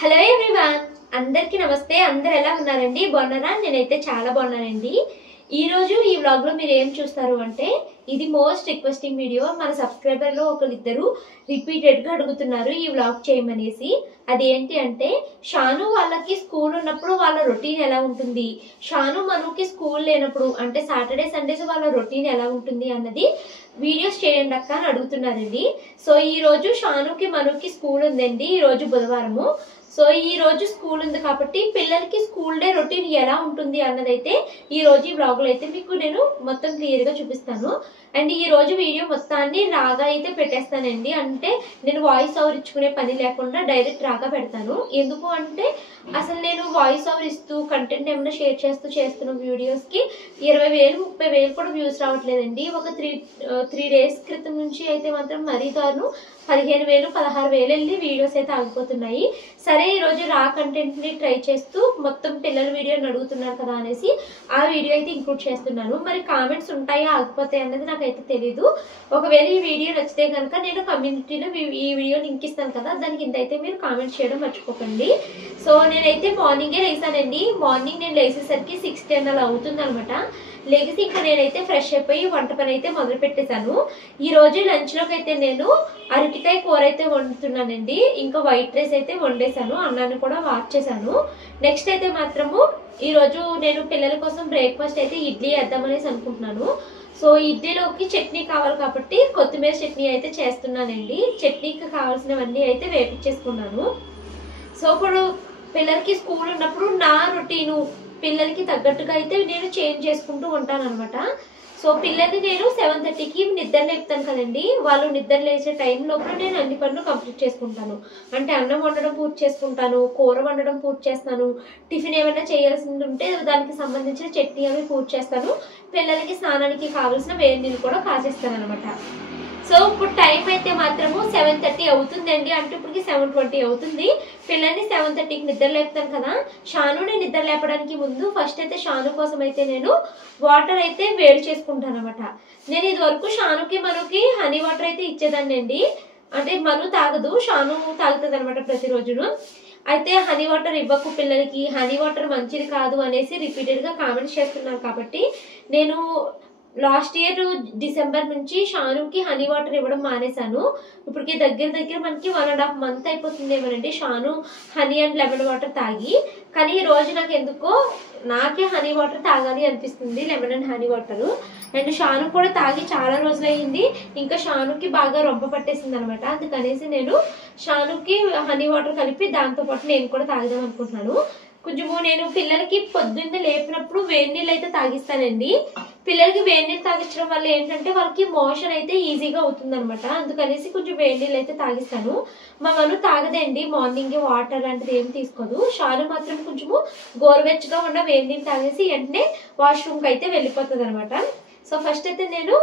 Hello everyone, అందరికీ నమస్తే. అందరు ఎలా ఉన్నారండి? బాగున్నారా? నేనైతే చాలా బాగున్నానండి. ఈరోజు ఈ వ్లాగ్లో మీరు ఏం చూస్తారు అంటే, ఇది మోస్ట్ రిక్వెస్టింగ్ వీడియో. మన సబ్స్క్రైబర్లో ఒకరిద్దరు రిపీటెడ్గా అడుగుతున్నారు ఈ వ్లాగ్ చేయమనేసి. అదేంటి అంటే, షాను వాళ్ళకి స్కూల్ ఉన్నప్పుడు వాళ్ళ రొటీన్ ఎలా ఉంటుంది, షాను మనుకి స్కూల్ లేనప్పుడు అంటే సాటర్డే సండేస్ వాళ్ళ రొటీన్ ఎలా ఉంటుంది అన్నది వీడియోస్ చేయండి అక్క అని అడుగుతున్నారండి. సో ఈరోజు షానుకి మనుకి స్కూల్ ఉందండి. ఈరోజు బుధవారము. సో ఈ రోజు స్కూల్ ఉంది కాబట్టి పిల్లలకి స్కూల్ డే రొటీన్ ఎలా ఉంటుంది అన్నదైతే ఈ రోజు ఈ బ్లాగ్ లో అయితే మీకు నేను మొత్తం క్లియర్ గా చూపిస్తాను. అండ్ ఈ రోజు వీడియో మొత్తాన్ని రాగా అయితే పెట్టేస్తానండి. అంటే నేను వాయిస్ ఓవర్ ఇచ్చుకునే పని లేకుండా డైరెక్ట్ రాగా పెడతాను. ఎందుకు అంటే అసలు నేను వాయిస్ ఓవర్ ఇస్తూ కంటెంట్ ఏమైనా షేర్ చేస్తున్న వీడియోస్ కి 20,000 30,000 కూడా వ్యూస్ రావట్లేదండి. ఒక త్రీ డేస్ క్రితం నుంచి అయితే మాత్రం మరీ దారుణం 15,000 16,000 వెళ్ళి వీడియోస్ అయితే ఆగిపోతున్నాయి. సరే ఈరోజు రా కంటెంట్ ని ట్రై చేస్తూ మొత్తం పిల్లల వీడియోని అడుగుతున్నారు కదా అనేసి ఆ వీడియో అయితే ఇంక్లూడ్ చేస్తున్నాను. మరి కామెంట్స్ ఉంటాయా ఆగిపోతాయి అన్నది నాకైతే తెలీదు. ఒకవేళ ఈ వీడియో నచ్చితే కనుక నేను కమ్యూనిటీలో ఈ వీడియో లింక్ ఇస్తాను కదా, దాని కింద అయితే మీరు కామెంట్ చేయడం మర్చిపోకండి. సో నేనైతే మార్నింగే లేసానండి. మార్నింగ్ నేను లేసేసరికి 6:10 అలా అవుతుంది అనమాట. లేచి ఇంకా నేనైతే ఫ్రెష్ అయిపోయి వంట పని అయితే మొదలు పెట్టేశాను. ఈ రోజు లంచ్ లోకి అయితే నేను అరటికాయ కూర అయితే వండుతున్నానండి. ఇంకా వైట్ రైస్ అయితే వండేసాను, అన్నాన్ని కూడా వాష్ చేశాను. నెక్స్ట్ అయితే మాత్రము ఈరోజు నేను పిల్లల కోసం బ్రేక్ఫాస్ట్ అయితే ఇడ్లీ వేద్దామనేసి అనుకుంటున్నాను. సో ఇడ్లీలోకి చట్నీ కావాలి కాబట్టి కొత్తిమీర చట్నీ అయితే చేస్తున్నానండి. చట్నీకి కావాల్సినవన్నీ అయితే వేపించేసుకున్నాను. సో ఇప్పుడు పిల్లలకి స్కూల్ ఉన్నప్పుడు నా రొటీను పిల్లలకి తగ్గట్టుగా అయితే నేను చేంజ్ చేసుకుంటూ ఉంటాను అనమాట. సో పిల్లల్ని నేను 7:30కి నిద్ర లేపుతాను కదండి. వాళ్ళు నిద్ర లేచే టైం లోపల నేను అన్ని పనులు కంప్లీట్ చేసుకుంటాను. అంటే అన్నం వండడం పూర్తి చేసుకుంటాను, కూర వండడం పూర్తి చేస్తాను, టిఫిన్ ఏమైనా చేయాల్సింది ఉంటే దానికి సంబంధించిన చట్నీ అవి పూర్తి చేస్తాను. పిల్లలకి స్నానానికి కావాల్సిన వేడి నీళ్ళు కూడా కాచేస్తాను అనమాట. సో ఇప్పుడు టైం అయితే మాత్రము 7:30 అవుతుందండి. అంటే ఇప్పటికి 7:20 అవుతుంది. పిల్లల్ని 7:30కి నిద్ర లేపుతాను కదా. షానుని నిద్ర లేపడానికి ముందు ఫస్ట్ అయితే షాను కోసం అయితే నేను వాటర్ అయితే వేడి చేసుకుంటాను అనమాట. నేను ఇది వరకు షానుకి మనుకి హనీ వాటర్ అయితే ఇచ్చేదాన్ని అండి. అంటే మను తాగదు, షాను తాగుతుంది అనమాట ప్రతిరోజును. అయితే హనీ వాటర్ ఇవ్వకు పిల్లలకి, హనీ వాటర్ మంచిది కాదు అనేసి రిపీటెడ్గా కామెంట్స్ చేస్తున్నారు కాబట్టి నేను లాస్ట్ ఇయర్ డిసెంబర్ నుంచి షానుకి హనీ వాటర్ ఇవ్వడం మానేశాను. ఇప్పటికి దగ్గర మనకి 1.5 month అయిపోతుందేమోనండి Shanu honey and lemon water తాగి. కానీ ఈ రోజు నాకు ఎందుకో నాకే హనీ వాటర్ తాగాలి అనిపిస్తుంది, lemon and honey water. And Shanu కూడా తాగి చాలా రోజులు అయింది. ఇంకా షానుకి బాగా రొంప పట్టేసింది అనమాట. అందుకనేసి నేను షానుకి హనీ వాటర్ కలిపి దాంతోపాటు నేను కూడా తాగుదాం అనుకుంటున్నాను. కొంచెము నేను పిల్లలకి పొద్దున్నే లేపినప్పుడు వేడి నీళ్ళు అయితే తాగిస్తానండి. పిల్లలకి వేడి నీళ్ళు తాగించడం వల్ల ఏంటంటే వాళ్ళకి మోషన్ అయితే ఈజీగా అవుతుంది అనమాట. అందుకనేసి కొంచెం వేడి నీళ్ళు అయితే తాగిస్తాను. మా మను తాగదండి, మార్నింగ్ వాటర్ లాంటిది ఏం తీసుకోదు. షాను మాత్రం కొంచెము గోరువెచ్చగా ఉన్న వేడి నీళ్ళు తాగేసి వెంటనే వాష్రూమ్కి అయితే వెళ్ళిపోతుంది అనమాట. సో ఫస్ట్ అయితే నేను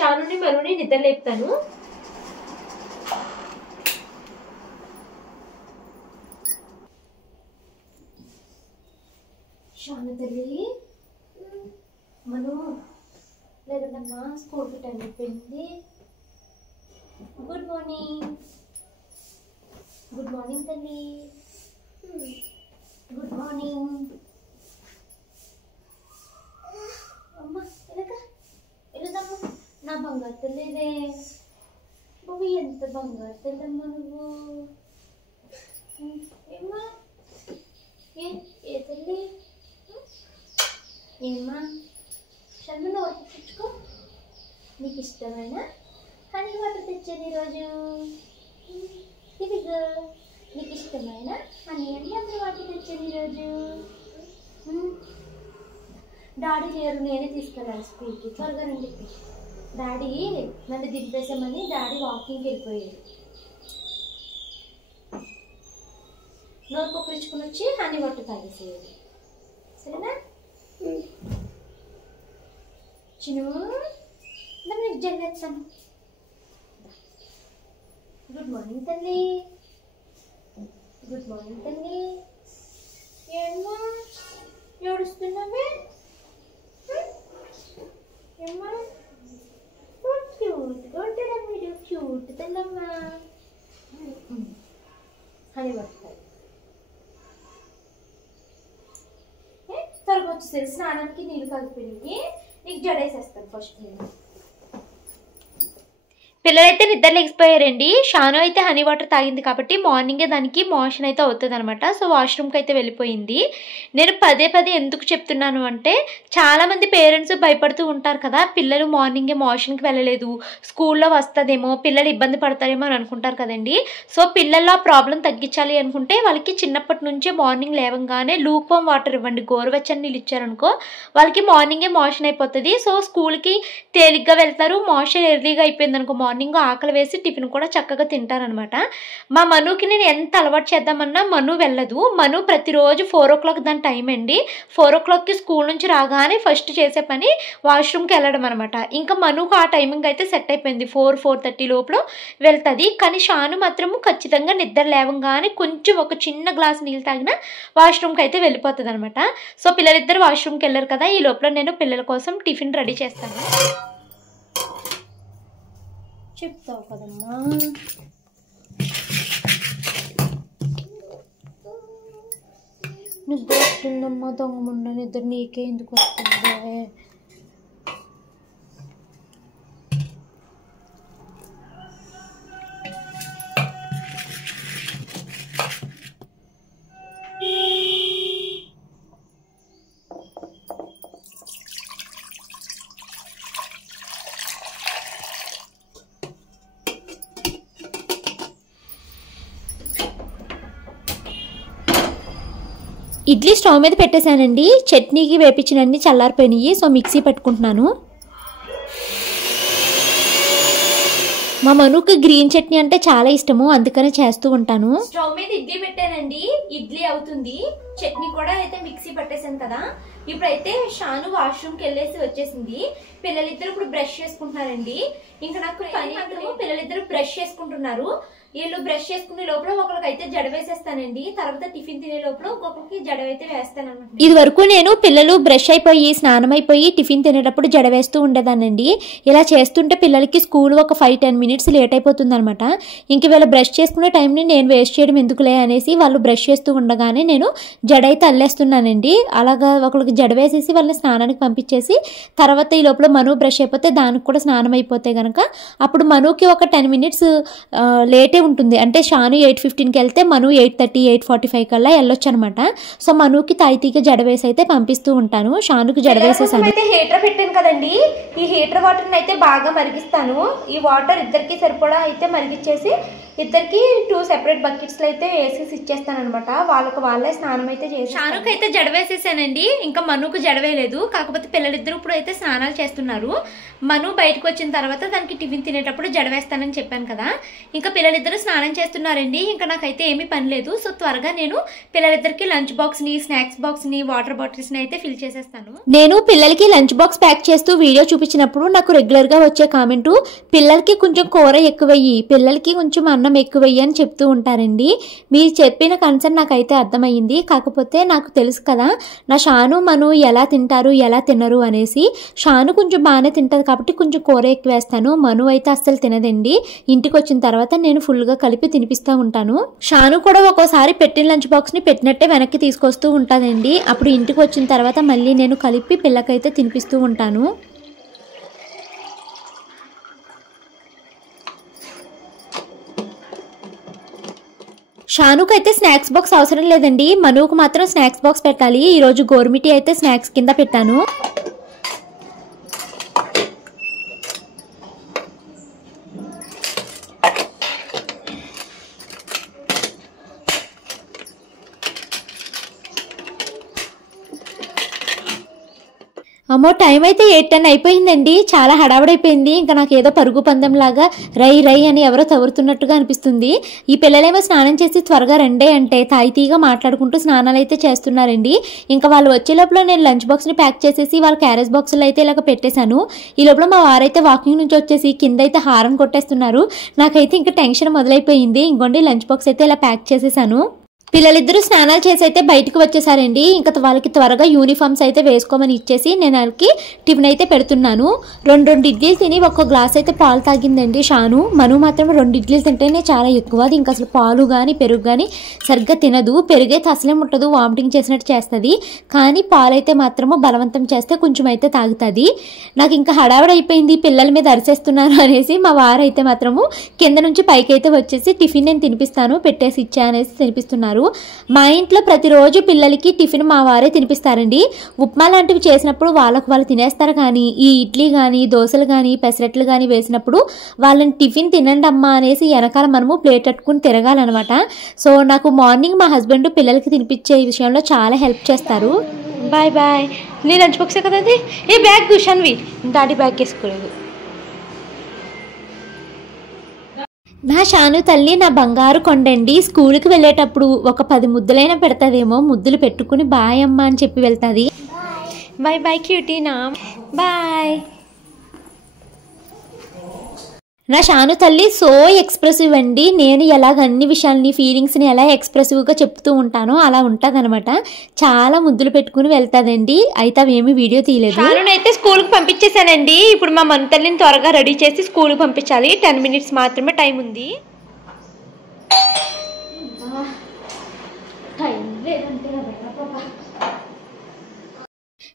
షానుని మనుని నిద్ర లేపుతాను. షాను తల్లి, మను లేదమ్మా, స్కూల్కి టైం అయిపోయింది. Good morning. గుడ్ మార్నింగ్ తల్లి, గుడ్ మార్నింగ్. అమ్మ వెళ్ళదమ్మా, నా బంగారు తల్లిదే. నువ్వు ఎంత బంగారు తల్లమ్మా నువ్వు. ఏమ్మా ఏ తల్లి, ఏమ్మా షన్నులో తెచ్చుకో. నీకు ఇష్టమైన హనీ వాటర్ తెచ్చాను ఈరోజు. ఇదిగో నీకు ఇష్టమైన హనీ అండ్ లెమన్ వాటర్ తెచ్చాను ఈరోజు. డాడీ లేరు, నేనే తీసుకెళ్ళాలి స్కూల్కి. త్వరగా రండి. డాడీ నన్ను దింపేసామని డాడీ వాకింగ్కి వెళ్ళిపోయాడు. నోరు పొక్కరించుకుని వచ్చి హనీ వాటర్ తాగేసేయాలి, సరేనా? చిను నీకు జల్లేస్తాను. గుడ్ మార్నింగ్ తల్లి, గుడ్ మార్నింగ్ తల్లి. ఏమ్మా ఏడుస్తున్నావే? ఏమ్మా క్యూట్గా ఉంటాడా మీరు? క్యూట్ తల్లమ్మా. హనీ వాటర్ వచ్చేసి స్నానానికి నీళ్ళు కలిపిపోయి నీకు జడేసేస్తాను ఫస్ట్ నేను. పిల్లలైతే నిద్ర లేకపోయారండి. షాను అయితే హనీ వాటర్ తాగింది కాబట్టి మార్నింగే దానికి మోషన్ అయితే అవుతుంది అనమాట. సో వాష్రూమ్కి అయితే వెళ్ళిపోయింది. నేను పదే పదే ఎందుకు చెప్తున్నాను అంటే చాలామంది పేరెంట్స్ భయపడుతూ ఉంటారు కదా, పిల్లలు మార్నింగే మోషన్కి వెళ్ళలేదు స్కూల్లో వస్తుందేమో పిల్లలు ఇబ్బంది పడతారేమో అని అనుకుంటారు కదండి. సో పిల్లల్లో ప్రాబ్లం తగ్గించాలి అనుకుంటే వాళ్ళకి చిన్నప్పటి నుంచే మార్నింగ్ లేవగానే లూక్ వామ్ వాటర్ ఇవ్వండి. గోరువెచ్చని నీళ్ళు ఇచ్చారనుకో వాళ్ళకి మార్నింగే మోషన్ అయిపోతుంది. సో స్కూల్కి తేలిగ్గా వెళ్తారు. మోషన్ ఎర్లీగా అయిపోయింది అనుకో మార్నింగ్ ఆకలి వేసి టిఫిన్ కూడా చక్కగా తింటారనమాట. మా మనుకి నేను ఎంత అలవాటు చేద్దామన్నా మను వెళ్ళదు. మను ప్రతిరోజు 4 o'clock దాని టైం అండి. 4 o'clockకి స్కూల్ నుంచి రాగానే ఫస్ట్ చేసే పని వాష్రూమ్కి వెళ్ళడం అనమాట. ఇంకా మనుకు ఆ టైమింగ్ అయితే సెట్ అయిపోయింది. 4-4:30 లోపల వెళ్తుంది. కానీ షాను మాత్రము ఖచ్చితంగా నిద్ర లేవగానే కొంచెం ఒక చిన్న గ్లాస్ నీళ్ళు తాగినా వాష్రూమ్కి అయితే వెళ్ళిపోతుంది అనమాట. సో పిల్లలిద్దరు వాష్రూమ్కి వెళ్ళారు కదా, ఈ లోపల నేను పిల్లల కోసం టిఫిన్ రెడీ చేస్తాను. చెప్తావు కదమ్మా. నిద్ర వస్తుందమ్మా, దొంగముండ నిద్ర నీకే ఎందుకు వస్తుంది? ఇడ్లీ స్టవ్ మీద పెట్టేశానండి. చట్నీకి వేపించినన్ని చల్లారిపోయినాయి. సో మిక్సీ పెట్టుకుంటున్నాను. మా మనుకి గ్రీన్ చట్నీ అంటే చాలా ఇష్టము, అందుకనే చేస్తూ ఉంటాను. స్టవ్ మీద ఇడ్లీ పెట్టానండి. ఇడ్లీ అవుతుంది. చట్నీ కూడా అయితే మిక్సీ పట్టేసాను కదా. ఇప్పుడైతే షాను వాష్రూమ్కి వెళ్ళేసి వచ్చేసింది. పిల్లలిద్దరు ఇప్పుడు బ్రష్ చేసుకుంటున్నారండి. ఇంకా నాకు పని మాత్రము పిల్లలిద్దరు బ్రష్ చేసుకుంటున్నారు. వీళ్ళు బ్రష్ చేసుకునే లోపల ఒకరికైతే జడ వేసేస్తానండి. తర్వాత టిఫిన్ తినే లోపల ఒక్కొక్కరికి జడ అయితే వేస్తాను అనమాట. ఇది వరకు నేను పిల్లలు బ్రష్ అయిపోయి స్నానం అయిపోయి టిఫిన్ తినేటప్పుడు జడ వేస్తూ ఉండేదానండి. ఇలా చేస్తుంటే పిల్లలకి స్కూల్ ఒక 5-10 minutes లేట్ అయిపోతుంది అనమాట. ఇంక వీళ్ళు బ్రష్ చేసుకునే టైంని నేను వేస్ట్ చేయడం ఎందుకులే అనేసి వాళ్ళు బ్రష్ చేస్తూ ఉండగానే నేను జడ అయితే అల్లేస్తున్నానండి. అలాగా ఒకరికి జడ వేసేసి వాళ్ళని స్నానానికి పంపించేసి తర్వాత ఈ లోపల మను బ్రష్ అయిపోతే దానికి కూడా స్నానం అయిపోతే కనుక అప్పుడు మనుకి ఒక 10 minutes లేటే ఉంటుంది. అంటే షాను 8:15కి వెళ్తే మను 8:30, 8:45 కల్లా వెళ్ళొచ్చు అనమాట. సో మనుకి తాయితీగా జడ వేసి అయితే పంపిస్తూ ఉంటాను. షానుకి జడ వేసేసాను. అయితే హీటర్ పెట్టాను కదండి, ఈ హీటర్ వాటర్ని అయితే బాగా మరిగిస్తాను. ఈ వాటర్ ఇద్దరికి సరిపడా అయితే మరిగిచ్చేసి ఇద్దరికి 2 separate బకెట్స్లో అయితే వేసేసి ఇచ్చేస్తాను అనమాట. వాళ్ళే స్నానం అయితే చేసి షానుకి అయితే జడ వేసేసానండి. ఇంకా మనుకు జడ వేయలేదు. కాకపోతే పిల్లలిద్దరూ ఇప్పుడు అయితే స్నానాలు చేస్తున్నారు. మను బయటకు వచ్చిన తర్వాత దానికి టిఫిన్ తినేటప్పుడు జడ వేస్తానని చెప్పాను కదా. ఇంకా పిల్లలిద్దరూ స్నానం చేస్తున్నారండి. ఇంకా నాకైతే ఏమీ పని లేదు. సో త్వరగా నేను పిల్లలిద్దరికి లంచ్ బాక్స్ని, స్నాక్స్ బాక్స్ని, వాటర్ బాటిల్స్ని అయితే ఫిల్ చేసేస్తాను. నేను పిల్లలకి లంచ్ బాక్స్ ప్యాక్ చేస్తూ వీడియో చూపించినప్పుడు నాకు రెగ్యులర్గా వచ్చే కామెంటు పిల్లలకి కొంచెం కూర ఎక్కువయ్యి, పిల్లలకి కొంచెం అన్నం ఎక్కువయ్యి అని చెప్తూ ఉంటారండి. మీరు చెప్పిన కన్సర్న్ నాకైతే అర్థమయ్యింది. కాకపోతే నాకు తెలుసు కదా నా షాను మను ఎలా తింటారు ఎలా తినరు అనేసి. షాను కొంచెం బాగానే తింటుంది కాబట్టి కొంచెం కూర ఎక్కువ వేస్తాను. మను అయితే అస్సలు తినదండి. ఇంటికి వచ్చిన తర్వాత నేను ఫుల్గా కలిపి తినిపిస్తూ ఉంటాను. షాను కూడా ఒక్కోసారి పెట్టిన లంచ్ బాక్స్ని పెట్టినట్టే వెనక్కి తీసుకొస్తూ ఉంటుందండి. అప్పుడు ఇంటికి వచ్చిన తర్వాత మళ్ళీ నేను కలిపి పిల్లకైతే తినిపిస్తూ ఉంటాను. షానుకు అయితే స్నాక్స్ బాక్స్ అవసరం లేదండి. మనుకు మాత్రం స్నాక్స్ బాక్స్ పెట్టాలి. ఈరోజు గోర్మిటీ అయితే స్నాక్స్ కింద పెట్టాను. అమ్మో టైం అయితే 8:10 అయిపోయిందండి. చాలా హడావుడైపోయింది. ఇంకా నాకు ఏదో పరుగు పందెం లాగా రై రై అని ఎవరో తవ్వుతున్నట్టుగా అనిపిస్తుంది. ఈ పిల్లలేమో స్నానం చేసి త్వరగా రండే అంటే తాయితీగా మాట్లాడుకుంటూ స్నానాలు అయితే చేస్తున్నారండి. ఇంకా వాళ్ళు వచ్చే లోపల నేను లంచ్ బాక్స్ని ప్యాక్ చేసేసి వాళ్ళ క్యారేజ్ బాక్సులు అయితే ఇలాగ పెట్టేశాను. ఈ లోపల మా వారైతే వాకింగ్ నుంచి వచ్చేసి కింద అయితే హారం కొట్టేస్తున్నారు. నాకైతే ఇంకా టెన్షన్ మొదలైపోయింది. ఇంకోండి లంచ్ బాక్స్ అయితే ఇలా ప్యాక్ చేసేసాను. పిల్లలిద్దరూ స్నానాలు చేసి అయితే బయటకు వచ్చేసారండి. ఇంకా వాళ్ళకి త్వరగా యూనిఫామ్స్ అయితే వేసుకోమని ఇచ్చేసి నేను వాళ్ళకి టిఫిన్ అయితే పెడుతున్నాను. రెండు ఇడ్లీలు తిని ఒక గ్లాస్ అయితే పాలు తాగిందండి షాను. మను మాత్రం 2 ఇడ్లీలు తింటేనే చాలా ఎక్కువ. అది ఇంకా అసలు పాలు కానీ పెరుగు కానీ సరిగ్గా తినదు. పెరుగు అయితే అసలే ముట్టదు, వామిటింగ్ చేసినట్టు చేస్తుంది. కానీ పాలు అయితే మాత్రము బలవంతం చేస్తే కొంచెం అయితే తాగుతుంది. నాకు ఇంకా హడావిడి అయిపోయింది, పిల్లల మీద అరిసేస్తున్నారు అనేసి మా వారు అయితే మాత్రము కింద నుంచి పైకి అయితే వచ్చేసి టిఫిన్ నేను తినిపిస్తాను పెట్టేసి ఇచ్చా అనేసి తినిపిస్తున్నారు. మా ఇంట్లో ప్రతిరోజు పిల్లలకి టిఫిన్ మా వారే తినిపిస్తారండి. ఉప్మా లాంటివి చేసినప్పుడు వాళ్ళకు వాళ్ళు తినేస్తారు, కానీ ఈ ఇడ్లీ కానీ దోశలు కానీ పెసరట్లు కానీ వేసినప్పుడు వాళ్ళని టిఫిన్ తినండి అమ్మా అనేసి వెనకాల మనము ప్లేట్ కట్టుకుని తిరగాలన్నమాట. సో నాకు మార్నింగ్ మా హస్బెండ్ పిల్లలకి తినిపించే విషయంలో చాలా హెల్ప్ చేస్తారు. Bye bye. నీ లంచ్ బాక్సే కదా అది. ఏ బ్యాగ్ కూర్చొని డాడీ బ్యాగ్ వేసుకోలేదు. నా షాను తల్లి నా బంగారు కొండండి. స్కూల్కి వెళ్ళేటప్పుడు ఒక 10 ముద్దులైనా పెడతాదేమో. ముద్దులు పెట్టుకుని బాయ్ అమ్మ అని చెప్పి వెళ్తుంది. బాయ్ బాయ్ క్యూటీనా, బాయ్. నా షాను తల్లి సో ఎక్స్ప్రెసివ్ అండి. నేను ఎలాగ అన్ని విషయాల్ని ఫీలింగ్స్ని ఎలా ఎక్స్ప్రెసివ్గా చెప్తూ ఉంటానో అలా ఉంటుంది అనమాట. చాలా ముద్దులు పెట్టుకుని వెళ్తాదండి. అయితే అవేమి వీడియో తీయలేదు. అయితే స్కూల్కి పంపించేశానండి. ఇప్పుడు మా మన తల్లిని త్వరగా రెడీ చేసి స్కూల్కి పంపించాలి. 10 మినిట్స్ మాత్రమే టైం ఉంది.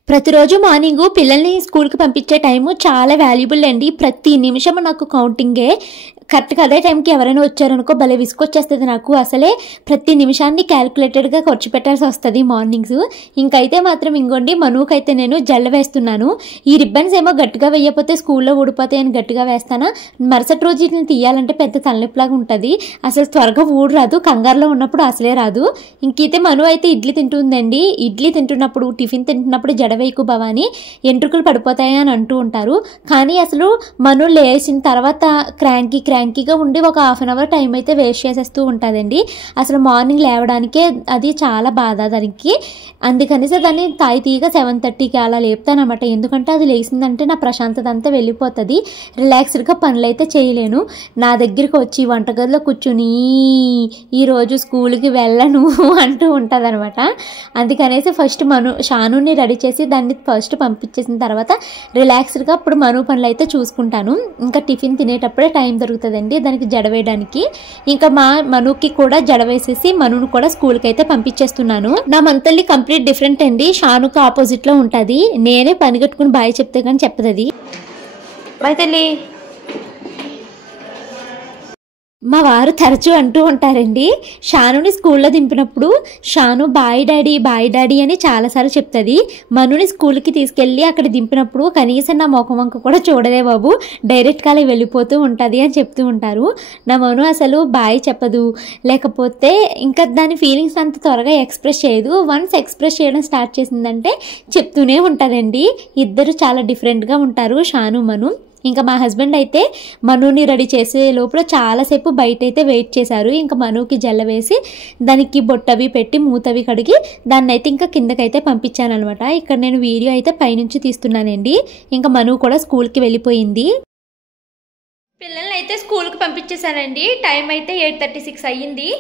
ప్రతిరోజు మార్నింగ్ పిల్లల్ని స్కూల్కి పంపించే టైము చాలా వాల్యుబుల్ అండి. ప్రతి నిమిషం నాకు కౌంటింగే. కరెక్ట్గా అదే టైంకి ఎవరైనా వచ్చారనుకో భలే విసుకొచ్చేస్తుంది నాకు. అసలే ప్రతి నిమిషాన్ని క్యాలిక్యులేటెడ్గా ఖర్చు పెట్టాల్సి వస్తుంది మార్నింగ్స్. ఇంకైతే మాత్రం ఇంకోండి మనుకైతే నేను జల్ల వేస్తున్నాను. ఈ రిబ్బన్స్ ఏమో గట్టిగా వేయకపోతే స్కూల్లో ఊడిపోతాయి అని గట్టిగా వేస్తానా. మరుసటి రోజు వీటిని తీయాలంటే పెద్ద తలనొప్పిలాగా ఉంటుంది. అసలు త్వరగా ఊడు రాదు, కంగారులో ఉన్నప్పుడు అసలే రాదు. ఇంకైతే మను అయితే ఇడ్లీ తింటుందండి. ఇడ్లీ తింటున్నప్పుడు టిఫిన్ తింటున్నప్పుడు జడవేయకు భవాని ఎంట్రుకలు పడిపోతాయి అని అంటూ ఉంటారు. కానీ అసలు మను లేచిన తర్వాత క్రాంకీగా ఉండి ఒక 1/2 అవర్ టైం అయితే వేస్ట్ చేసేస్తూ ఉంటుందండి. అసలు మార్నింగ్ లేవడానికే అది చాలా బాధ దానికి. అందుకనేసి దాన్ని తాయితీగా 7:30కి అలా లేపుతానమాట. ఎందుకంటే అది లేచిందంటే నా ప్రశాంతత అంతా వెళ్ళిపోతుంది. రిలాక్స్డ్గా పనులు అయితే చేయలేను. నా దగ్గరికి వచ్చి వంటగదిలో కూర్చుని ఈరోజు స్కూల్కి వెళ్ళను అంటూ ఉంటుంది అనమాట. అందుకనేసి ఫస్ట్ షానుని రెడీ చేసి దాన్ని ఫస్ట్ పంపించేసిన తర్వాత రిలాక్స్డ్గా అప్పుడు మను పనులు అయితే చూసుకుంటాను. ఇంకా టిఫిన్ తినేటప్పుడే టైం దొరుకుతుందండి దానికి జడ వేయడానికి. ఇంకా మా మనుకి కూడా జడ వేసేసి మనును కూడా స్కూల్కి అయితే పంపించేస్తున్నాను. నా మంతల్లి కంప్లీట్ డిఫరెంట్ అండి. షానుకు ఆపోజిట్లో ఉంటుంది. నేనే పని కట్టుకుని బాయ్ చెప్తే కానీ చెప్పదు అది. బాయ్ తల్లి. మా వారు తరచూ అంటూ ఉంటారండి, షానుని స్కూల్లో దింపినప్పుడు షాను బాయ్ డాడీ అని చాలాసార్లు చెప్తుంది. మనుని స్కూల్కి తీసుకెళ్ళి అక్కడ దింపినప్పుడు కనీసం నా ముఖం వంక కూడా చూడదే బాబు, డైరెక్ట్గా అలా వెళ్ళిపోతూ ఉంటుంది అని చెప్తూ ఉంటారు. నా మను అసలు బాయ్ చెప్పదు, లేకపోతే ఇంకా దాని ఫీలింగ్స్ అంత త్వరగా ఎక్స్ప్రెస్ చేయదు. వన్స్ ఎక్స్ప్రెస్ చేయడం స్టార్ట్ చేసిందంటే చెప్తూనే ఉంటుందండి. ఇద్దరు చాలా డిఫరెంట్గా ఉంటారు షాను మను. ఇంకా మా హస్బెండ్ అయితే మనుని రెడీ చేసే లోపల చాలాసేపు బయట అయితే వెయిట్ చేశారు. ఇంకా మనుకి జల్ల వేసి దానికి బొట్టవి పెట్టి మూతవి కడిగి దాన్ని అయితే ఇంకా కిందకైతే పంపించాను అనమాట. ఇక్కడ నేను వీడియో అయితే పైనుంచి తీస్తున్నానండి. ఇంకా మను కూడా స్కూల్కి వెళ్ళిపోయింది. పిల్లల్ని అయితే స్కూల్కి పంపించేశానండి. టైం అయితే 8:36 అయ్యింది.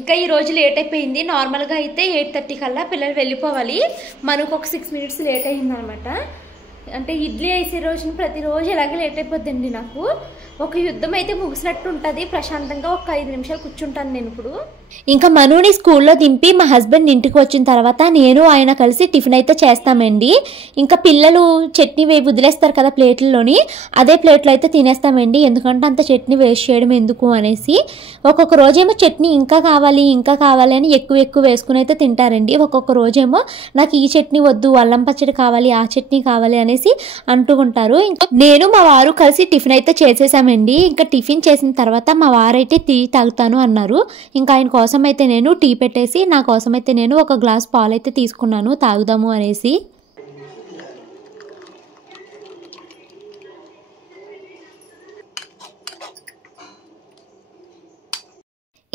ఇంకా ఈరోజు లేట్ అయిపోయింది. నార్మల్గా అయితే 8:30 కల్లా పిల్లలు వెళ్ళిపోవాలి. మనకు ఒక 6 మినిట్స్ లేట్ అయ్యిందనమాట. అంటే ఇడ్లీ వేసే రోజున ప్రతిరోజు ఇలాగే లేట్ అయిపోద్దండి నాకు. ఒక యుద్ధం అయితే ముగిసినట్టు ఉంటుంది. ప్రశాంతంగా ఒక 5 నిమిషాలు కూర్చుంటాను నేను ఇప్పుడు. ఇంకా మనుని స్కూల్లో దింపి మా హస్బెండ్ ఇంటికి వచ్చిన తర్వాత నేను ఆయన కలిసి టిఫిన్ అయితే చేస్తామండి. ఇంకా పిల్లలు చట్నీ వదిలేస్తారు కదా ప్లేట్లలోని, అదే ప్లేట్లో అయితే తినేస్తామండి. ఎందుకంటే అంత చట్నీ వేస్ట్ చేయడం ఎందుకు అనేసి. ఒక్కొక్క రోజేమో చట్నీ ఇంకా కావాలి అని ఎక్కువ వేసుకుని అయితే తింటారండి. ఒక్కొక్క రోజేమో నాకు ఈ చట్నీ వద్దు, అల్లం పచ్చడి కావాలి, ఆ చట్నీ కావాలి అనేసి అంటూ ఉంటారు. ఇంకా నేను మా వారు కలిసి టిఫిన్ అయితే చేసేసామండి. ఇంకా టిఫిన్ చేసిన తర్వాత మా వారైతే టీ తాగుతాను అన్నారు. ఇంకా ఆయన కోసం అయితే నేను టీ పెట్టేసి నా కోసం అయితే నేను ఒక గ్లాస్ పాలు అయితే తీసుకున్నాను తాగుదాము అనేసి.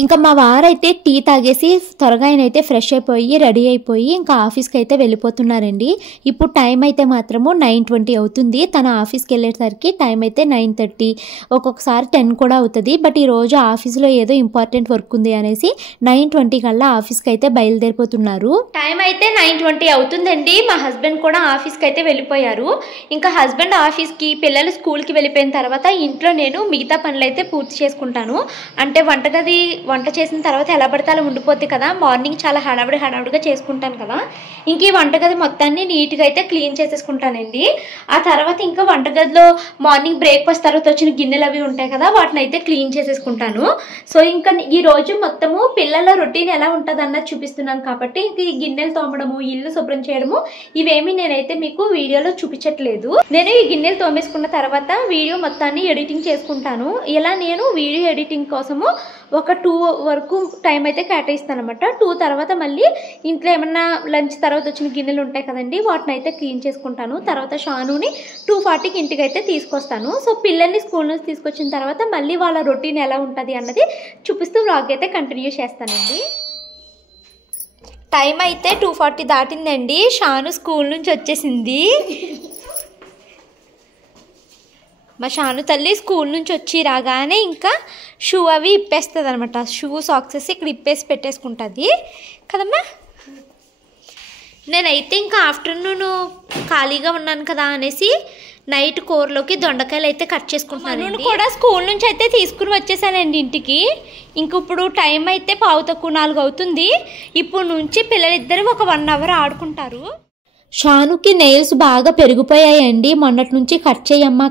ఇంకా మా వారైతే టీ తాగేసి త్వరగా ఆయనైతే ఫ్రెష్ అయిపోయి రెడీ అయిపోయి ఇంకా ఆఫీస్కి అయితే వెళ్ళిపోతున్నారండి. ఇప్పుడు టైం అయితే మాత్రము 9:20 అవుతుంది. తన ఆఫీస్కి వెళ్ళేసరికి టైం అయితే 9:30, ఒక్కొక్కసారి 10 కూడా అవుతుంది. బట్ ఈరోజు ఆఫీస్లో ఏదో ఇంపార్టెంట్ వర్క్ ఉంది అనేసి 9:20 కల్లా ఆఫీస్కి అయితే బయలుదేరిపోతున్నారు. టైం అయితే 9:20 అవుతుందండి. మా హస్బెండ్ కూడా ఆఫీస్కి అయితే వెళ్ళిపోయారు. ఇంకా హస్బెండ్ ఆఫీస్కి, పిల్లలు స్కూల్కి వెళ్ళిపోయిన తర్వాత ఇంట్లో నేను మిగతా పనులు అయితే పూర్తి చేసుకుంటాను. అంటే వంట చేసిన తర్వాత ఎలా పడితే అలా ఉండిపోద్ది కదా, మార్నింగ్ చాలా హడావిడిగా చేసుకుంటాను కదా. ఇంక ఈ వంటగది మొత్తాన్ని నీట్గా అయితే క్లీన్ చేసేసుకుంటానండి. ఆ తర్వాత ఇంకా వంటగదిలో మార్నింగ్ బ్రేక్ఫాస్ట్ తర్వాత వచ్చిన గిన్నెలు అవి ఉంటాయి కదా, వాటిని అయితే క్లీన్ చేసేసుకుంటాను. సో ఇంకా ఈ రోజు మొత్తము పిల్లల రొటీన్ ఎలా ఉంటుంది అన్నది చూపిస్తున్నాను కాబట్టి ఇంక ఈ గిన్నెలు తోమడము, ఇల్లు శుభ్రం చేయడము ఇవేమీ నేనైతే మీకు వీడియోలో చూపించట్లేదు. నేను ఈ గిన్నెలు తోమేసుకున్న తర్వాత వీడియో మొత్తాన్ని ఎడిటింగ్ చేసుకుంటాను. ఇలా నేను వీడియో ఎడిటింగ్ కోసము ఒక 2 వరకు టైం అయితే కేటాయిస్తాను అనమాట. 2 తర్వాత మళ్ళీ ఇంట్లో ఏమన్నా లంచ్ తర్వాత వచ్చిన గిన్నెలు ఉంటాయి కదండి, వాటిని అయితే క్లీన్ చేసుకుంటాను. తర్వాత షానుని 2:40కి ఇంటికి అయితే తీసుకొస్తాను. సో పిల్లల్ని స్కూల్ నుంచి తీసుకొచ్చిన తర్వాత మళ్ళీ వాళ్ళ రొటీన్ ఎలా ఉంటుంది అన్నది చూపిస్తూ వ్లాగ్ అయితే కంటిన్యూ చేస్తానండి. టైం అయితే 2:40 దాటిందండి. షాను స్కూల్ నుంచి వచ్చేసింది. మా షాను తల్లి స్కూల్ నుంచి వచ్చి రాగానే ఇంకా షూ అవి ఇప్పేస్తుంది అనమాట. షూ సాక్స్ వేసి ఇక్కడ ఇప్పేసి పెట్టేసుకుంటుంది కదమ్మా. నేనైతే ఇంకా ఆఫ్టర్నూన్ ఖాళీగా ఉన్నాను కదా అనేసి నైట్ కూరలోకి దొండకాయలు అయితే కట్ చేసుకుంటున్నాను. కూడా స్కూల్ నుంచి అయితే తీసుకుని వచ్చేసానండి ఇంటికి. ఇంక ఇప్పుడు టైం అయితే 3:45 అవుతుంది. ఇప్పుడు నుంచి పిల్లలిద్దరూ ఒక 1 అవర్ ఆడుకుంటారు. షానుకి నెయిల్స్ బాగా పెరిగిపోయాయండి. మొన్నటి నుంచి కట్ చేయమ్మా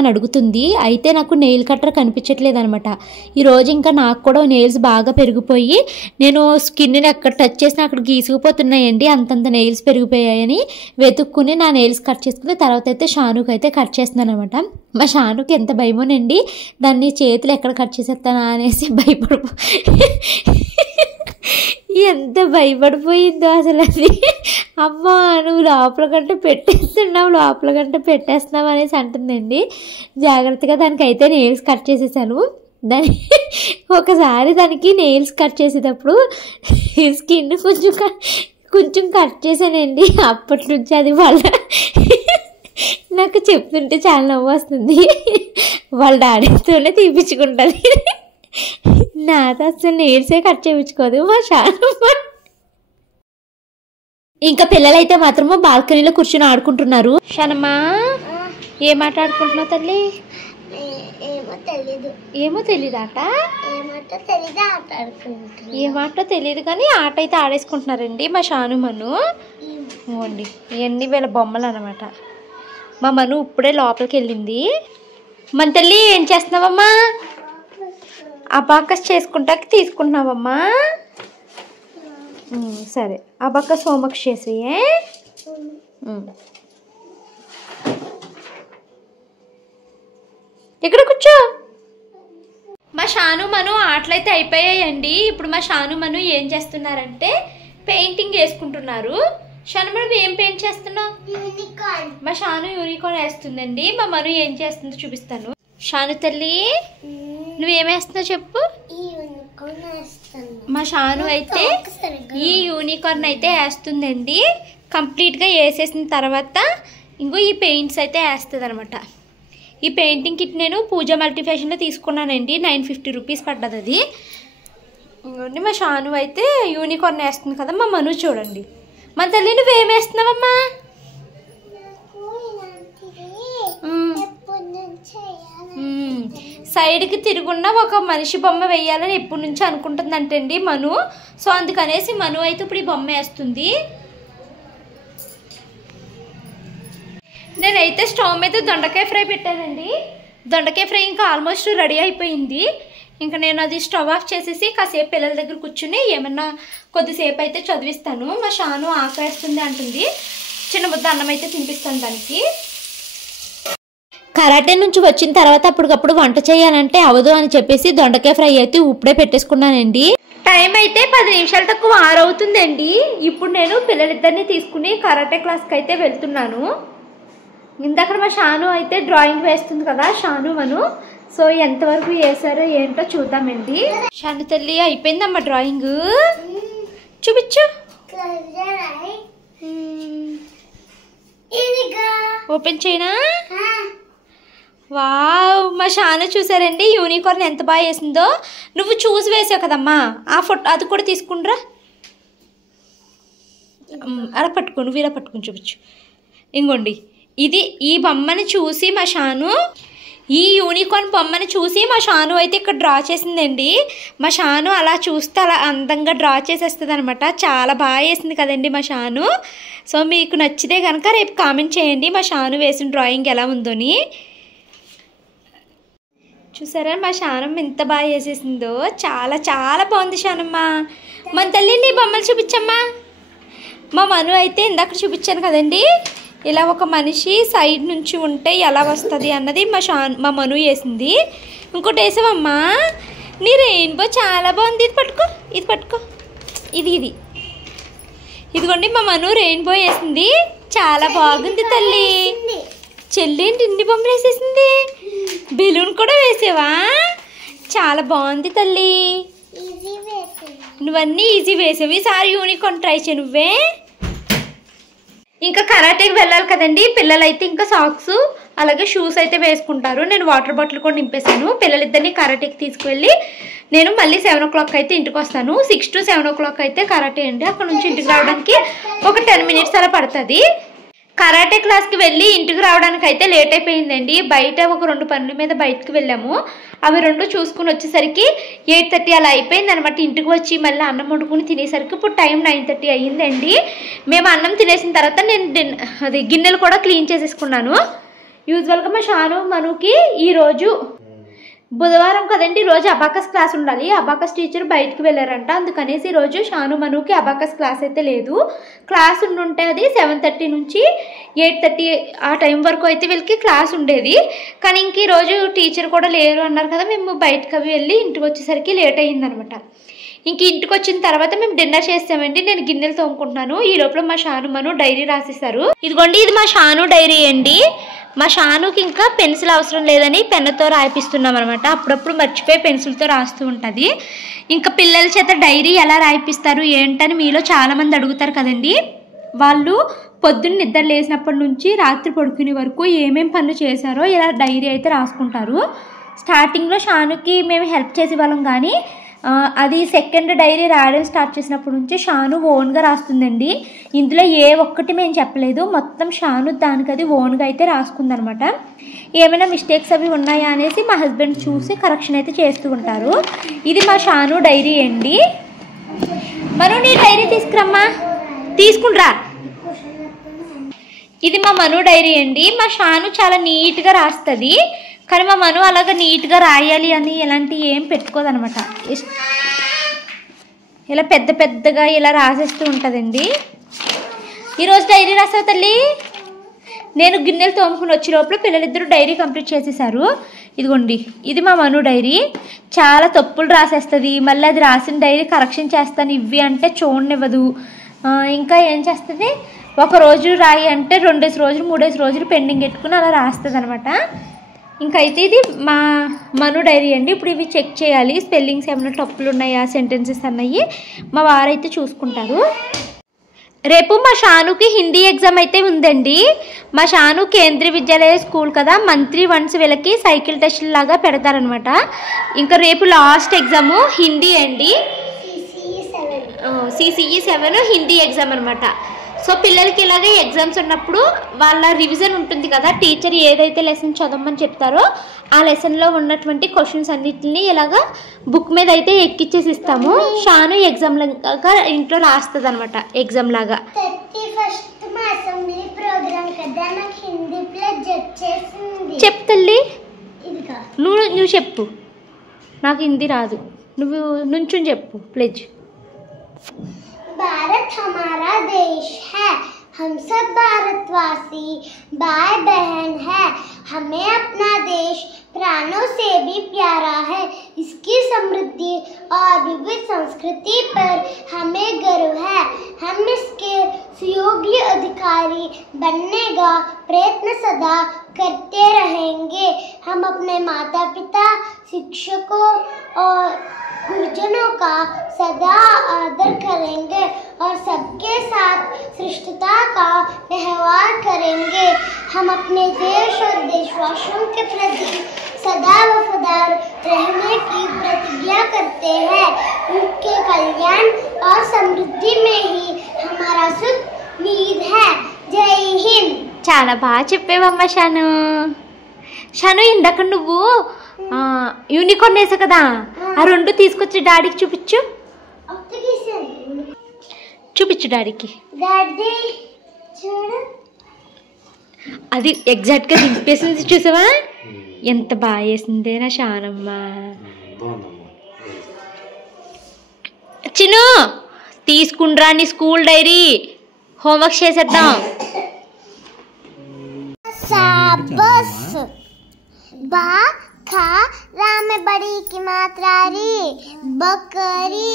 అని అడుగుతుంది. అయితే నాకు నెయిల్ కట్టర్ కనిపించట్లేదు అనమాట. ఈరోజు ఇంకా నాకు కూడా నెయిల్స్ బాగా పెరిగిపోయి నేను స్కిన్ని ఎక్కడ టచ్ చేసినా అక్కడ గీసుకుపోతున్నాయండి. అంతంత నెయిల్స్ పెరిగిపోయాయని వెతుక్కుని నా నెయిల్స్ కట్ చేసుకుని తర్వాత అయితే షానుకి అయితే కట్ చేస్తున్నాను అనమాట. మా షానుకి ఎంత భయమోనండి, దాన్ని చేతులు ఎక్కడ కట్ చేసేస్తానా అనేసి ఎంత భయపడిపోయిందో అసలు. అది అమ్మ నువ్వు లోపల గంట పెట్టేస్తున్నావు అనేసి అంటుందండి. జాగ్రత్తగా దానికైతే నెయిల్స్ కట్ చేసేసాను. ఒకసారి దానికి నెయిల్స్ కట్ చేసేటప్పుడు స్కిన్ కొంచెం కట్ చేశానండి. అప్పటి నుంచి అది నాకు చెప్తుంటే చాలా నవ్వు వస్తుంది. వాళ్ళ డాడీతోనే తీపించుకుంటుంది. నాతో అసలు నెయిల్సే కట్ చేయించుకోదు మా షాను. ఇంకా పిల్లలైతే మాత్రము బాల్కనీలో కూర్చొని ఆడుకుంటున్నారు. షనమ్మా ఏం ఆట ఆడుకుంటున్నావు తల్లి? ఏమో తెలీదట. ఏమాటో తెలియదు కానీ ఆట అయితే ఆడేసుకుంటున్నారండి మా షాను మను. ఇవ్వండి ఇవన్నీ వీళ్ళ బొమ్మలు అనమాట. మా మను ఇప్పుడే లోపలికి వెళ్ళింది. మన తల్లి ఏం చేస్తున్నావమ్మా? అబాకస్ చేసుకుంటాకి తీసుకుంటున్నావమ్మా? సరే అబాకస్ హోంవర్క్ చేసి ఇక్కడ కూర్చో. మా షాను మను ఆటలైతే అయిపోయాయండి. ఇప్పుడు మా షాను మను ఏం చేస్తున్నారంటే పెయింటింగ్ వేసుకుంటున్నారు. షాను మను ఏం పెయింట్ చేస్తున్నావు? మా షాను యూనికార్న్ వేస్తుందండి. మా మను ఏం చేస్తుందో చూపిస్తాను. షాను తల్లి నువ్వేమేస్తున్నావు చెప్పు. మా షాను అయితే ఈ యూనికార్న్ అయితే వేస్తుందండి. కంప్లీట్గా వేసేసిన తర్వాత ఇంకో ఈ పెయింట్స్ అయితే వేస్తుంది అనమాట. ఈ పెయింటింగ్ కిట్ నేను పూజా మల్టీఫ్యాషన్లో తీసుకున్నానండి. 950 రూపీస్ పడ్డది అది. ఇంకోండి మా షాను అయితే యూనికార్న్ వేస్తుంది కదా. మా మను చూడండి. మన తల్లి నువ్వేమేస్తున్నావమ్మా? సైడ్కి తిరుగున్న ఒక మనిషి బొమ్మ వేయాలని ఎప్పటి నుంచి అనుకుంటుందంటండి మను. సో అందుకనేసి మను అయితే ఇప్పుడు ఈ బొమ్మ వేస్తుంది. నేనైతే స్టవ్ మీద దొండకాయ ఫ్రై పెట్టానండి. దొండకాయ ఫ్రై ఇంకా ఆల్మోస్ట్ రెడీ అయిపోయింది. ఇంకా నేను అది స్టవ్ ఆఫ్ చేసేసి కాసేపు పిల్లల దగ్గర కూర్చుని ఏమన్నా కొద్దిసేపు అయితే చదివిస్తాను. మా షాను ఆకలేస్తుంది అంటుంది. చిన్న ముద్ద అన్నం అయితే తినిపిస్తాను దానికి. కరాటే నుంచి వచ్చిన తర్వాత అప్పటికప్పుడు వంట చేయాలంటే అవదు అని చెప్పేసి దొండకాయ ఫ్రై అయితే ఇప్పుడే పెట్టేసుకున్నానండి. టైం అయితే 10 నిమిషాలు తక్కువ 6 అవుతుందండి. ఇప్పుడు నేను పిల్లలిద్దరిని తీసుకుని కరాటే క్లాస్కి అయితే వెళ్తున్నాను. ఇందాక మా షాను అయితే డ్రాయింగ్ వేస్తుంది కదా షాను మను. సో ఎంతవరకు వేసారో ఏంటో చూద్దామండి. షాను తల్లి అయిపోయిందమ్మా డ్రాయింగ్, చూపించు. ఓపెన్ చేయనా? వావ్, మా షాను చూసారండి యూనికార్న్ ఎంత బాగా వేసిందో. నువ్వు చూసి వేసావు కదమ్మా, ఆ ఫోటో అది కూడా తీసుకుండ్రా. అలా పట్టుకో, నువ్వు ఇలా పట్టుకుని చూపించు. ఇంకోండి, ఇది ఈ బొమ్మని చూసి మా షాను, ఈ యూనికార్న్ బొమ్మని చూసి మా షాను అయితే ఇక్కడ డ్రా చేసిందండి. మా షాను అలా చూస్తే అలా అందంగా డ్రా చేసేస్తుంది అనమాట. చాలా బాగా వేసింది కదండి మా షాను. సో మీకు నచ్చితే కనుక రేపు కామెంట్ చేయండి మా షాను వేసిన డ్రాయింగ్ ఎలా ఉందోని. చూసారా మా షానమ్మ ఎంత బాగా వేసేసిందో, చాలా చాలా బాగుంది షానమ్మ. మన తల్లి నీ బొమ్మలు చూపించమ్మా. మా మను అయితే ఇందాక చూపించాను కదండి, ఇలా ఒక మనిషి సైడ్ నుంచి ఉంటే ఎలా వస్తుంది అన్నది మా మను వేసింది. ఇంకోటి వేసావమ్మా, నీ రెయిన్బో చాలా బాగుంది. ఇది పట్టుకో, ఇది పట్టుకో, ఇది ఇదిగోండి మా మను రెయిన్బో వేసింది, చాలా బాగుంది తల్లి. చెల్లేంటి ఇన్ని బొమ్మలు వేసేసింది. బెలూన్ కూడా వేసావా? చాలా బాగుంది తల్లి. నువ్వన్నీ ఈజీ వేసావు. ఈసారి యూనికార్న్ ట్రై చేయి నువ్వే. ఇంకా కరాటేకి వెళ్ళాలి కదండి పిల్లలు అయితే. ఇంకా సాక్స్ అలాగే షూస్ అయితే వేసుకుంటారు. నేను వాటర్ బాటిల్ కూడా నింపేశాను. పిల్లలిద్దరిని కరాటేకి తీసుకువెళ్ళి నేను మళ్ళీ 7 o'clock అయితే ఇంటికి వస్తాను. 6 to 7 o'clock అయితే కరాటే అండి. అక్కడ నుంచి ఇంటికి రావడానికి ఒక 10 minutes అలా పడుతుంది. కరాటే క్లాస్కి వెళ్ళి ఇంటికి రావడానికి అయితే లేట్ అయిపోయిందండి. బయట ఒక 2 పనుల మీద బయటకు వెళ్ళాము. అవి 2 చూసుకుని వచ్చేసరికి 8:30 అలా అయిపోయింది అనమాట. ఇంటికి వచ్చి మళ్ళీ అన్నం వండుకుని తినేసరికి ఇప్పుడు టైం 9:30 అయ్యిందండి. మేము అన్నం తినేసిన తర్వాత నేను గిన్నెలు కూడా క్లీన్ చేసేసుకున్నాను. యూజువల్గా మా షాను మనుకి ఈరోజు బుధవారం కదండి, ఈరోజు అబాకస్ క్లాస్ ఉండాలి. అబాకస్ టీచర్ బయటకు వెళ్ళారంట. అందుకనేసి ఈరోజు షాను మనుకి అబాకస్ క్లాస్ అయితే లేదు. క్లాస్ ఉండుంటే అది 7:30 నుంచి 8:30 ఆ టైం వరకు అయితే వీళ్ళకి క్లాస్ ఉండేది. కానీ ఇంక ఈరోజు టీచర్ కూడా లేరు అన్నారు కదా, మేము బయటకు అవి వెళ్ళి ఇంటికి వచ్చేసరికి లేట్ అయ్యిందనమాట. ఇంక ఇంటికి వచ్చిన తర్వాత మేము డిన్నర్ చేస్తామండి. నేను గిన్నెలు తోముకుంటున్నాను. ఈ లోపల మా షాను మను డైరీ రాసేసారు. ఇదిగోండి, ఇది మా షాను డైరీ అండి. మా షానుకి ఇంకా పెన్సిల్ అవసరం లేదని పెన్నుతో రాయిపిస్తున్నాం అనమాట. అప్పుడప్పుడు మర్చిపోయి పెన్సిల్తో రాస్తూ ఉంటుంది. ఇంకా పిల్లల చేత డైరీ ఎలా రాయిపిస్తారు ఏంటని మీలో చాలామంది అడుగుతారు కదండి. వాళ్ళు పొద్దున్న నిద్ర లేచినప్పటి నుంచి రాత్రి పడుకునే వరకు ఏమేం పనులు చేశారో ఇలా డైరీ అయితే రాసుకుంటారు. స్టార్టింగ్లో షానుకి మేము హెల్ప్ చేసే వాళ్ళం, కానీ అది సెకండ్ డైరీ రాయడం స్టార్ట్ చేసినప్పటి నుంచి షాను ఓన్గా రాస్తుందండి. ఇందులో ఏ ఒక్కటి మేము చెప్పలేదు, మొత్తం షాను దానికి అది ఓన్గా అయితే రాసుకుందనమాట. ఏమైనా మిస్టేక్స్ అవి ఉన్నాయా అనేసి మా హస్బెండ్ చూసి కరెక్షన్ అయితే చేస్తూ ఉంటారు. ఇది మా షాను డైరీ అండి. మను నీ డైరీ తీసుకురమ్మా, తీసుకుండ్రా. ఇది మా మను డైరీ అండి. మా షాను చాలా నీట్గా రాస్తుంది, కానీ మా మను అలాగా నీట్గా రాయాలి అని ఇలాంటి ఏం పెట్టుకోదనమాట. ఇలా పెద్ద పెద్దగా ఇలా రాసేస్తూ ఉంటుందండి. ఈరోజు డైరీ రాసావు తల్లి. నేను గిన్నెలు తోముకుని వచ్చే లోపల పిల్లలిద్దరూ డైరీ కంప్లీట్ చేసేసారు. ఇదిగోండి, ఇది మా మను డైరీ. చాలా తప్పులు రాసేస్తుంది. మళ్ళీ అది రాసిన డైరీ కరెక్షన్ చేస్తాను ఇవి అంటే చూడనివ్వదు. ఇంకా ఏం చేస్తుంది, ఒక రోజు రాయి అంటే 2 రోజులు 3 రోజులు పెండింగ్ పెట్టుకుని అలా రాస్తుంది అనమాట. ఇంకైతే ఇది మా మను డైరీ అండి. ఇప్పుడు ఇవి చెక్ చేయాలి, స్పెల్లింగ్స్ ఏమైనా తప్పులు ఉన్నాయా, సెంటెన్సెస్ అన్నవి మా వారైతే చూసుకుంటారు. రేపు మా షానుకి హిందీ ఎగ్జామ్ అయితే ఉందండి. మా షాను కేంద్రీయ విద్యాలయ స్కూల్ కదా, మంత్లీ వన్స్ వీళ్ళకి సైకిల్ టెస్ట్ లాగా పెడతారనమాట. ఇంకా రేపు లాస్ట్ ఎగ్జాము హిందీ అండి. CCE 7 హిందీ ఎగ్జామ్ అనమాట. సో పిల్లలకి ఇలాగే ఎగ్జామ్స్ ఉన్నప్పుడు వాళ్ళ రివిజన్ ఉంటుంది కదా, టీచర్ ఏదైతే లెసన్ చదవమని చెప్తారో ఆ లెసన్లో ఉన్నటువంటి క్వశ్చన్స్ అన్నిటిని ఇలాగా బుక్ మీద అయితే ఎక్కిచ్చేసి ఇస్తాము. షాను ఎగ్జామ్ లాగా ఇంట్లో రాస్తుంది అనమాట, ఎగ్జామ్ లాగా. చెప్పు తల్లి, నువ్వు చెప్పు. నాకు హిందీ రాదు, నువ్వు నుంచుని చెప్పు ప్లీజ్. भारत हमारा देश है, हम सब भारतवासी भाई बहन है। हमें अपना देश प्राणों से भी प्यारा है। इसकी समृद्धि और विविध संस्कृति पर हमें गर्व है। हम इसके सुयोग्य अधिकारी अधिकारी बनने का प्रयत्न सदा करते रहेंगे। हम अपने माता पिता, शिक्षकों और गुरुजनों का सदा आदर करेंगे और सबके साथ शिष्टता का व्यवहार करेंगे। हम अपने देश और देशवासियों के प्रति सदा वफादार रहने की प्रतिज्ञा करते हैं। उनके कल्याण और समृद्धि में ही हमारा सुख निहित है। जय हिंद। చాలా బాగా చెప్పేవమ్మా షాను. షాను ఇందాక నువ్వు యూనికార్న్ వేసావు కదా, ఆ రెండు తీసుకొచ్చి డాడీకి చూపించు. చూపించు డాడీకి. డాడీ చూడు, అది ఎగ్జాక్ట్గా దింపేసింది చూసావా? ఎంత బాగా వేసిందే నా షానమ్మ. చిన్ను తీసుకుండ్రా నీ స్కూల్ డైరీ, హోంవర్క్ చేసేద్దాం. शाबाश। बा खा रा में बड़ी की मात्रा री, बकरी।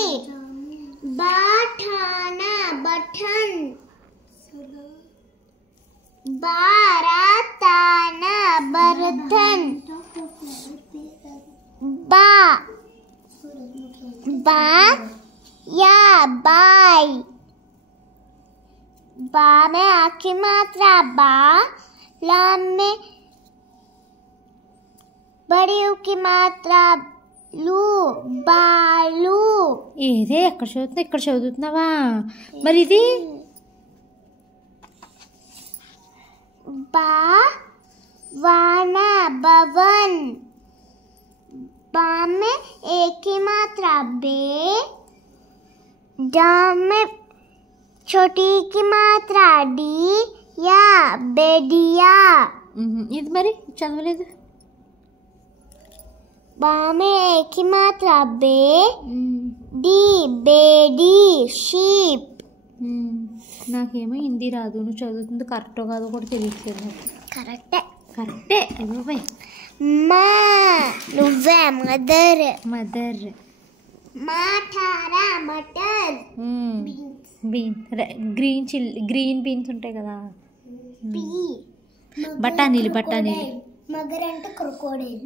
बाठाना बठन, बाराताना बर्तन। बा बा या बाई। बा में आखिरी मात्रा बा, लाम में बड़ी की मात्रा लू, बालू। ఏదే ఎక్కడ చదువుతున్నా, ఇక్కడ చదువుతున్నావా? మరి ఇది बा वाना भवन। बा में एक ही मात्रा बे, डा में छोटी की मात्रा डी या बेडिया। ఇది మరి చదవలేదు. बा में एक ही मात्रा बे, डी बेडी शीप। నాకేమో హిందీ రాదు, నువ్వు చదువుతుంది కరెక్టో కాదో కూడా తెలియట్లేదు నాకు. కరెక్టే కరెక్టే. బాయ్. మా నువ్వే mother. Mother. మాటారా matar. Been. Green beans ఉంటాయి కదా. పీ బఠానీలు. మగర్ అంటే క్రొకోడైల్.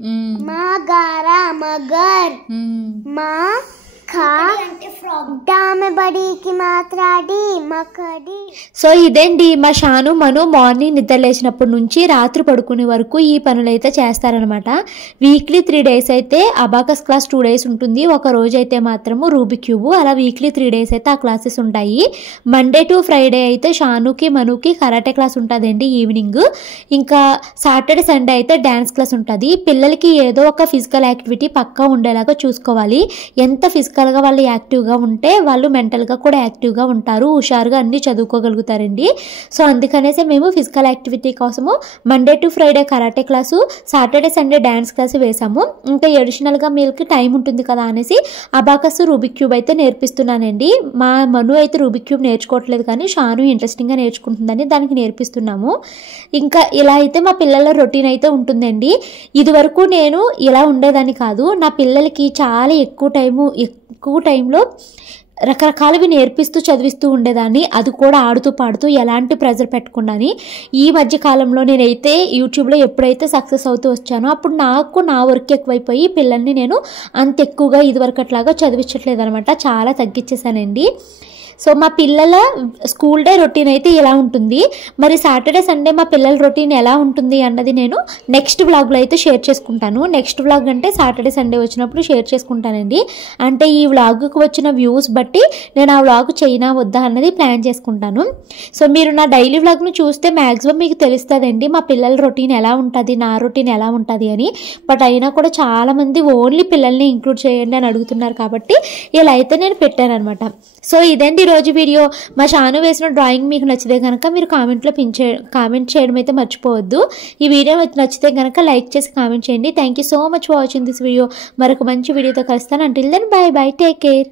మా గారా మగర్. మా ఖా అంటే ఫ్రాగ్. డా మే బడి కి మాత్రా డి, మకడి. సో ఇదేంటి మా షాను మను మార్నింగ్ నిద్ర లేచినప్పటి నుంచి రాత్రి పడుకునే వరకు ఈ పనులైతే చేస్తారనమాట. వీక్లీ 3 days అయితే అబాకస్ క్లాస్ 2 days ఉంటుంది, ఒక రోజు అయితే మాత్రము రూబిక్ క్యూబ్. అలా వీక్లీ 3 days అయితే ఆ క్లాసెస్ ఉంటాయి. మండే టు ఫ్రైడే అయితే షానుకి మనుకి కరాటే క్లాస్ ఉంటుందండి ఈవినింగ్. ఇంకా సాటర్డే సండే అయితే డ్యాన్స్ క్లాస్ ఉంటుంది. పిల్లలకి ఏదో ఒక ఫిజికల్ యాక్టివిటీ పక్కా ఉండేలాగా చూసుకోవాలి. ఎంత ఫిజికల్గా వాళ్ళు యాక్టివ్గా ఉంటే వాళ్ళు మెంటల్గా కూడా యాక్టివ్గా ఉంటారు, హుషారుగా అన్నీ చదువుకోగలుగుతారండి. సో అందుకనేసి మేము ఫిజికల్ యాక్టివిటీ కోసము Monday to Friday karate class, Saturday Sunday dance class వేసాము. ఇంకా ఎడిషనల్గా మీల్కి టైం ఉంటుంది కదా అనేసి అబాకస్ రూబిక్ క్యూబ్ అయితే నేర్పిస్తున్నానండి. మా మను అయితే రూబిక్ క్యూబ్ నేర్చుకోవట్లేదు, కానీ షాను ఇంట్రెస్టింగ్గా నేర్చుకుంటుందని దానికి నేర్పిస్తున్నాము. ఇంకా ఇలా అయితే మా పిల్లల రొటీన్ అయితే ఉంటుందండి. ఇది వరకు నేను ఇలా ఉండేదాన్ని కాదు. నా పిల్లలకి చాలా ఎక్కువ టైంలో రకరకాలవి నేర్పిస్తూ చదివిస్తూ ఉండేదాన్ని, అది కూడా ఆడుతూ పాడుతూ, ఎలాంటి ప్రెజర్ పెట్టకుండాని. ఈ మధ్య కాలంలో నేనైతే యూట్యూబ్లో ఎప్పుడైతే సక్సెస్ అవుతూ వచ్చానో అప్పుడు నాకు నా వర్క్ ఎక్కువైపోయి పిల్లల్ని నేను అంత ఎక్కువగా ఇదివరకు అట్లాగా చదివించట్లేదు అనమాట, చాలా తగ్గించేసానండి. సో మా పిల్లల స్కూల్ డే రొటీన్ అయితే ఇలా ఉంటుంది. మరి సాటర్డే సండే మా పిల్లల రొటీన్ ఎలా ఉంటుంది అన్నది నేను నెక్స్ట్ వ్లాగ్లో అయితే షేర్ చేసుకుంటాను. నెక్స్ట్ వ్లాగ్ అంటే సాటర్డే సండే వచ్చినప్పుడు షేర్ చేసుకుంటానండి. అంటే ఈ వ్లాగ్కి వచ్చిన వ్యూస్ బట్టి నేను ఆ వ్లాగ్ చేయనా వద్దా అన్నది ప్లాన్ చేసుకుంటాను. సో మీరు నా డైలీ వ్లాగ్ను చూస్తే మ్యాక్సిమం మీకు తెలుస్తుందండి మా పిల్లల రొటీన్ ఎలా ఉంటుంది, నా రొటీన్ ఎలా ఉంటుంది అని. బట్ అయినా కూడా చాలామంది ఓన్లీ పిల్లల్ని ఇంక్లూడ్ చేయండి అని అడుగుతున్నారు, కాబట్టి ఇలా అయితే నేను పెట్టాను అనమాట. సో ఇదండి ఈరోజు వీడియో. మా షాను వేసిన డ్రాయింగ్ మీకు నచ్చితే కనుక మీరు కామెంట్ చేయడం అయితే మర్చిపోవద్దు. ఈ వీడియో నచ్చితే కనుక లైక్ చేసి కామెంట్ చేయండి. Thank you so much for watching this video. మరొక మంచి వీడియోతో కలుస్తాను. Until then bye bye, take care.